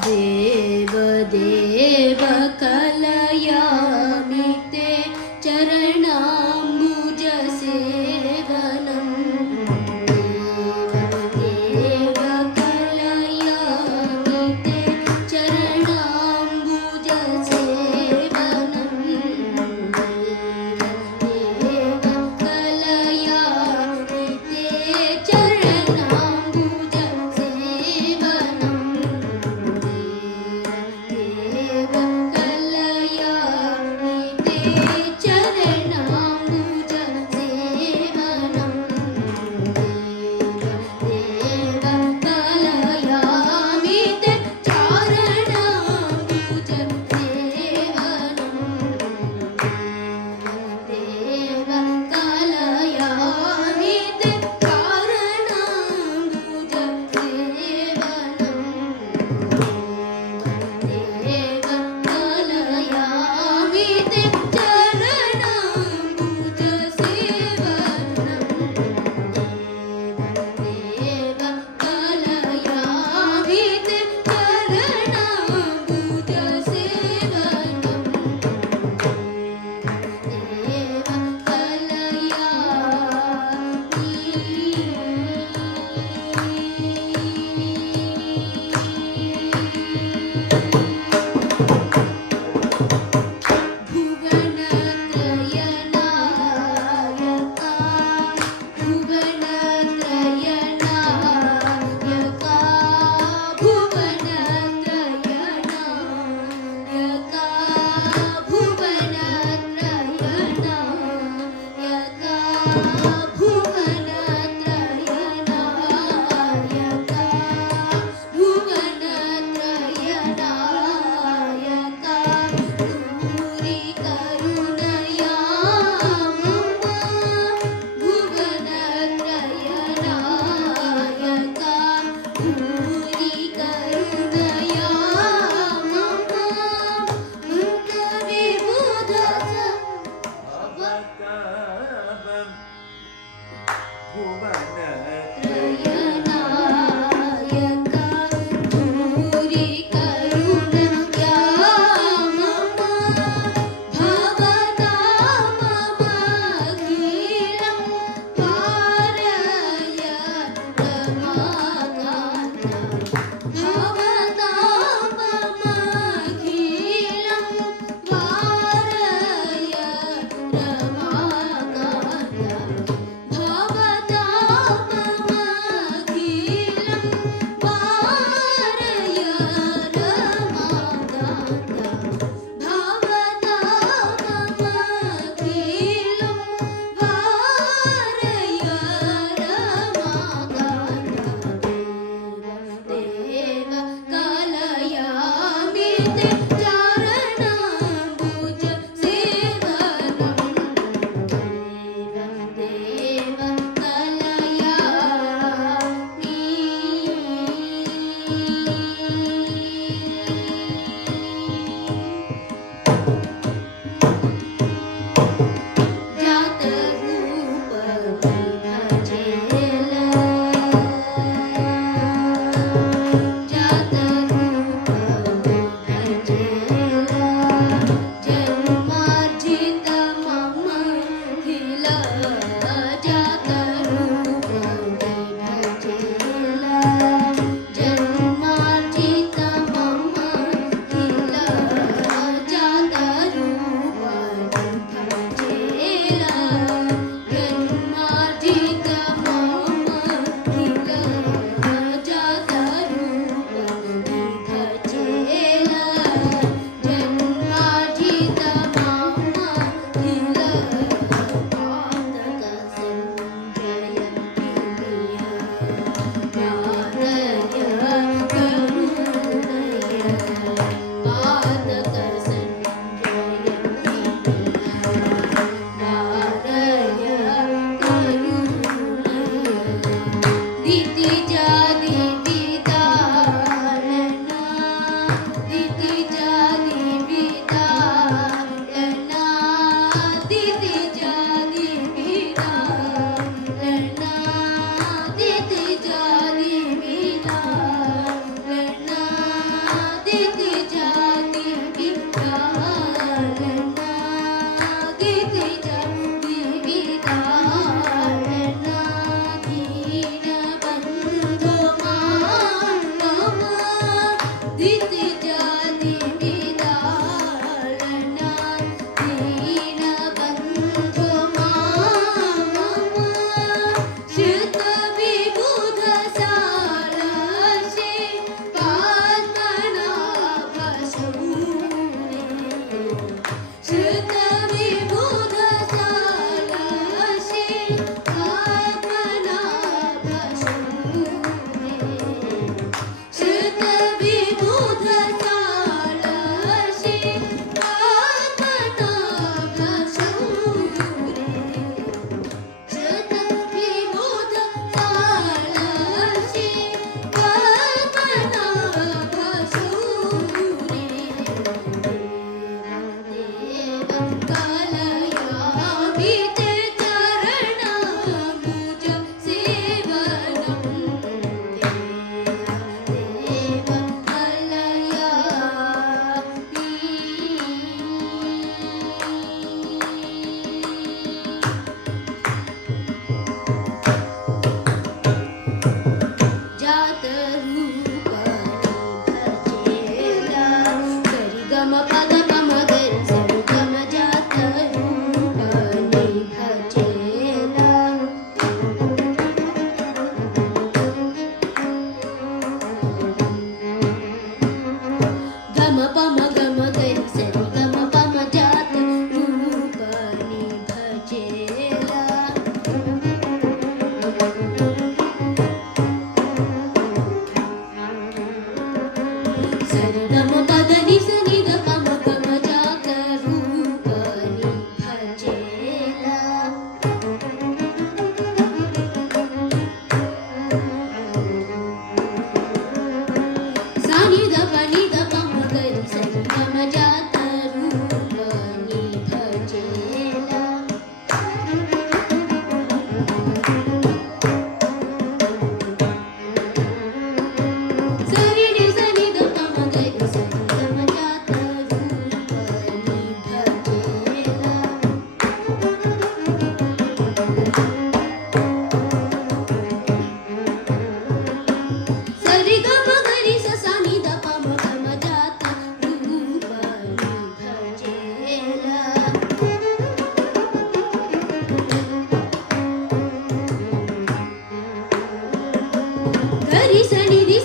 देवदेव कलयामि ते चरणाम्बुजसेवनं देवदेव कलयामि ते चरणाम्बुजसेवनं देवदेव कलयामि ते चरणाम्बुजसेवनं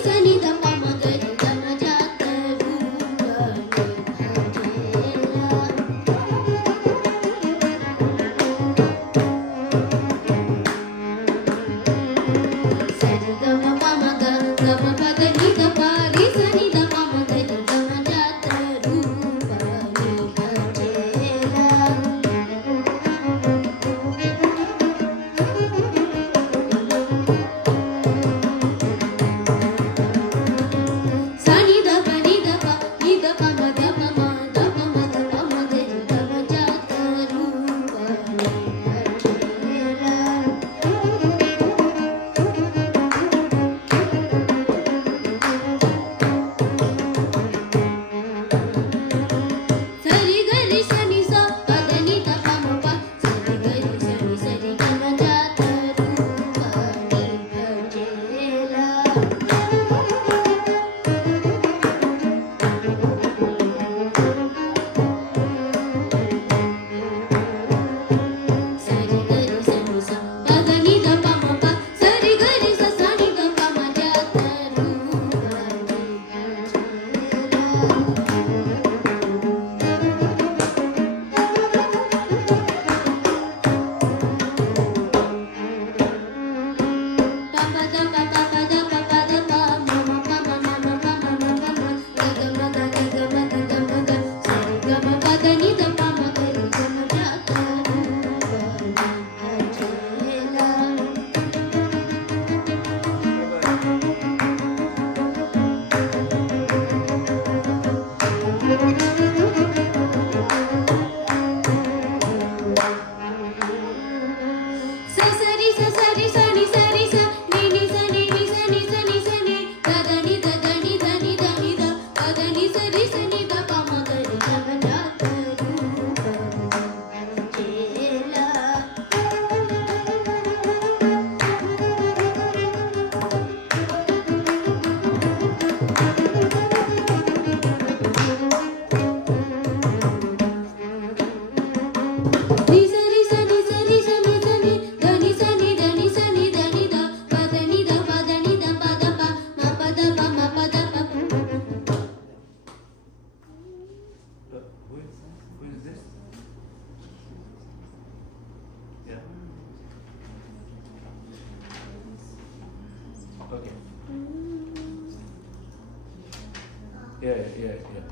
ಸನಿ ದ ಪಮ ಗರಿ ಗಮ ಜಾತ ರೂಪನೆ ಭಜೇಲ ಸರಿ ಗಮ ಪಮ ಗಮ ಪದ ನಿ ದ ಪಾರಿ ಸನಿ ದ ಪಮ ಗರಿ ಗಮ ಜಾತ ರೂಪನೆ ಭಜೇಲ ಸನಿ ದ ಪ ನಿ ದ ಪ ನಿ ದ ಪ ಮ ದ ಪ ಮ ದ ಪ ಮ ದ ಪ ಮ ಗರಿ ಗಮ ಜಾತ ರೂಪನೆ ಭಜೇಲ ಸರಿ ಗರಿ ಸನಿ ಸ ಪದ ನಿ ದ ಪ ಮ ಪ ಸರಿ ಗರಿ ಸನಿ ಸರಿ ಗಮ ಜಾತ ರೂಪನೆ ಭಜೇಲ ಸರಿ ಗರಿ ಸನಿ ಸ ಪದ ನಿ ದ ಪ ಮ ಪ ಸರಿ ಗರಿ ಸ ಸನಿ ದ ಪ ಮ ಜಾತ ರೂಪನೆ ಭಜೇಲ ಸರಿ ಸರಿ ಸನಿ ಸರಿ ಸ ನಿ ನಿ ಸ ನಿ ನಿ ಸ ನಿ ಸ ನಿ ಸ ನಿ ದ ನಿ ದ ನಿ ದ ನಿ ದ ನಿ ದ ಪದ ನಿ ಸರಿ ಸ ನಿ ದ ಪ ಮ ಗರಿ ಗಮ ಜಾತ ರೂಪನೆ ಭಜೇಲ ನಿ ಸರಿ ಸ ನಿ ಸರಿ ಸ ನಿ ಸ ನಿ ದ ನಿ ಸ ನಿ ದ ನಿ ಸ ನಿ ದ ನಿ ದ ಪದ ನಿ ದ ಪದ ನಿ ದ ಪದ ಪ ಮ ಪದ ಪ ಮ ಪದ ಪ Who is this? Yeah. Okay. Yeah, yeah.